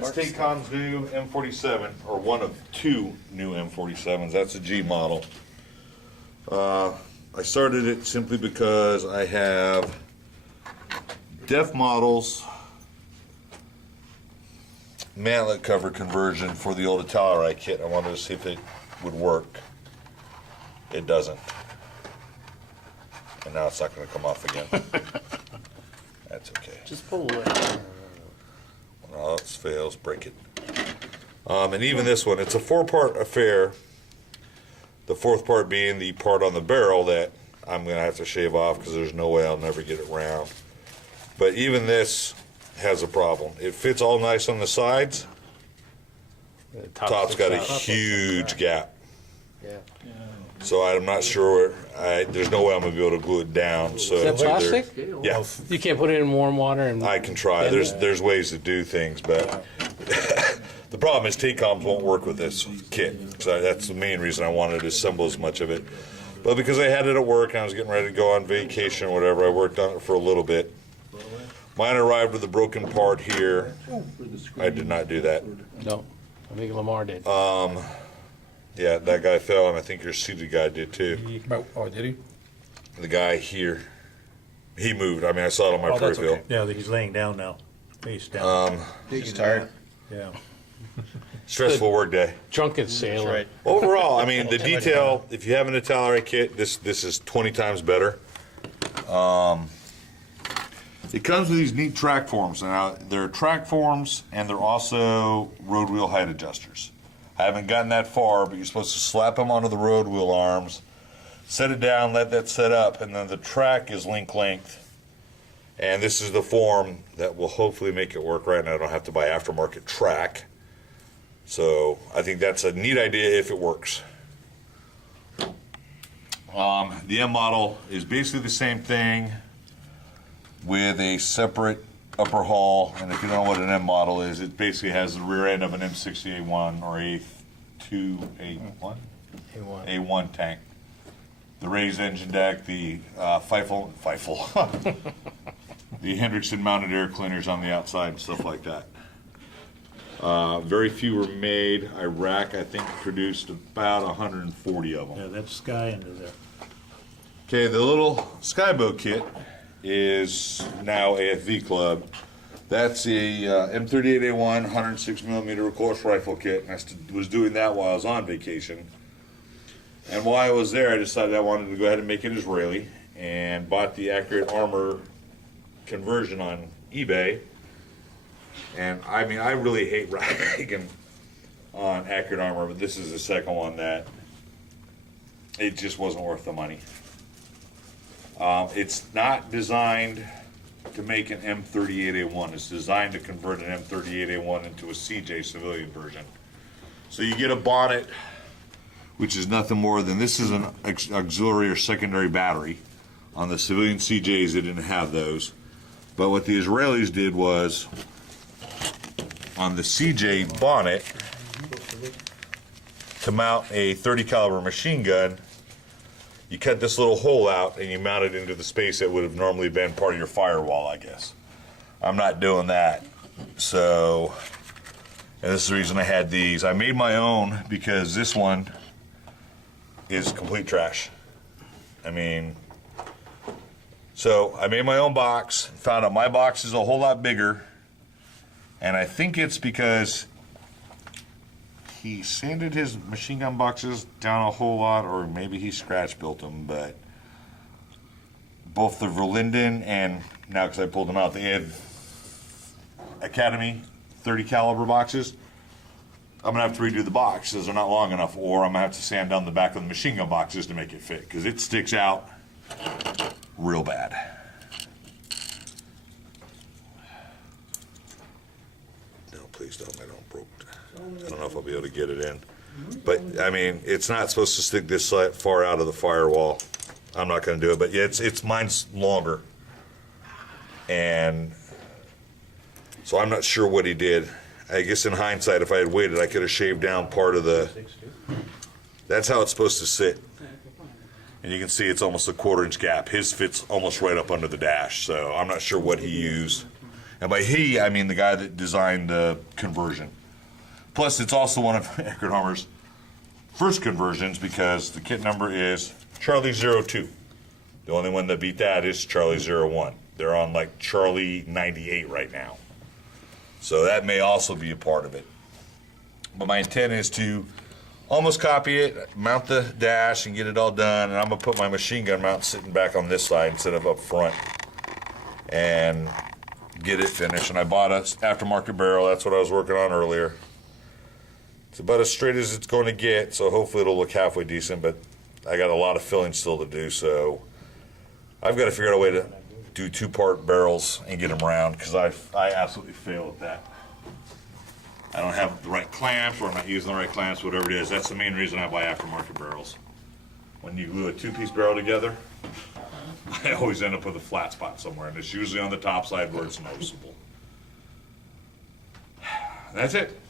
That's Tacom's new M47, or one of two new M47s. That's a G model. I started it simply because I have Def Models mantlet cover conversion for the old Italeri kit. I wanted to see if it would work. It doesn't. And now it's not going to come off again. That's okay. Just pull away. When all else fails, break it. And even this one, it's a 4-part affair. The 4th part being the part on the barrel that I'm going to have to shave off because there's no way I'll never get it round. But even this has a problem. It fits all nice on the sides. The Top's got a huge gap. Yeah. So I'm not sure. There's no way I'm going to be able to glue it down. So Is that it's either- plastic? Yeah. You can't put it in warm water and. I can try. There's ways to do things, but the problem is Tacoms won't work with this kit. So that's the main reason I wanted to assemble as much of it. But because I had it at work and I was getting ready to go on vacation or whatever, I worked on it for a little bit. Mine arrived with a broken part here. I did not do that. No, I think Lamar did. Yeah, that guy fell, and I think your seated guy did too. Oh, did he? The guy here, he moved. I mean, I saw it on my Oh, that's peripheral. okay. Yeah, he's laying down now, face down. He's tired. Yeah. Stressful work day. Drunken sailor. right. Overall, I mean, the detail, if you have an Italeri kit, this is 20 times better. It comes with these neat track forms. Now, they're track forms, and they're also road wheel height adjusters. I haven't gotten that far, but you're supposed to slap them onto the road wheel arms, set it down, let that set up, and then the track is link length. And this is the form that will hopefully make it work right, and I don't have to buy aftermarket track. So I think that's a neat idea if it works. The M model is basically the same thing with a separate upper hull, and if you don't know what an M model is, it basically has the rear end of an M38A1 or A2A1? A1 tank. The raised engine deck, the Feifel, the Hendrickson mounted air cleaners on the outside and stuff like that. Very few were made. Iraq, I think, produced about 140 of them. Yeah, that's Sky under there. Okay, the little Skybow kit is now AFV Club. That's a M38A1 106 millimeter recoilless rifle kit. And I was doing that while I was on vacation. And while I was there, I decided I wanted to go ahead and make it Israeli, and bought the Accurate Armor conversion on eBay. And I mean, I really hate ragging on Accurate Armor, but this is the second one that it just wasn't worth the money. It's not designed to make an M38A1. It's designed to convert an M38A1 into a CJ civilian version. So you get a bonnet, which is nothing more than, this is an auxiliary or secondary battery. On the civilian CJs, they didn't have those. But what the Israelis did was, on the CJ bonnet, to mount a 30 caliber machine gun, you cut this little hole out and you mount it into the space that would have normally been part of your firewall, I guess. I'm not doing that. So, and this is the reason I had these. I made my own because this one is complete trash. I mean, so I made my own box, found out my box is a whole lot bigger, and I think it's because he sanded his machine gun boxes down a whole lot, or maybe he scratch built them, but both the Verlinden and, now because I pulled them out, they had Academy 30 caliber boxes. I'm gonna have to redo the box because they're not long enough, or I'm gonna have to sand down the back of the machine gun boxes to make it fit, because it sticks out real bad. No, please don't. I don't broke. I don't know if I'll be able to get it in. But, I mean, it's not supposed to stick this far out of the firewall. I'm not going to do it. But, yeah, it's mine's longer. And so I'm not sure what he did. I guess in hindsight, if I had waited, I could have shaved down part of the... That's how it's supposed to sit. And you can see it's almost a 1/4 inch gap. His fits almost right up under the dash. So I'm not sure what he used. And by he, I mean the guy that designed the conversion. Plus, it's also one of Eckert Harmer's first conversions because the kit number is Charlie 02. The only one that beat that is Charlie 01. They're on like Charlie 98 right now. So that may also be a part of it. But my intent is to almost copy it, mount the dash, and get it all done. And I'm going to put my machine gun mount sitting back on this side instead of up front and get it finished. And I bought a aftermarket barrel. That's what I was working on earlier. It's about as straight as it's going to get, so hopefully it'll look halfway decent. But I got a lot of filling still to do, so I've got to figure out a way to do two-part barrels and get them round because I absolutely fail at that. I don't have the right clamps, or I'm not using the right clamps, whatever it is. That's the main reason I buy aftermarket barrels. When you glue a two-piece barrel together, I always end up with a flat spot somewhere, and it's usually on the top side where it's noticeable. That's it.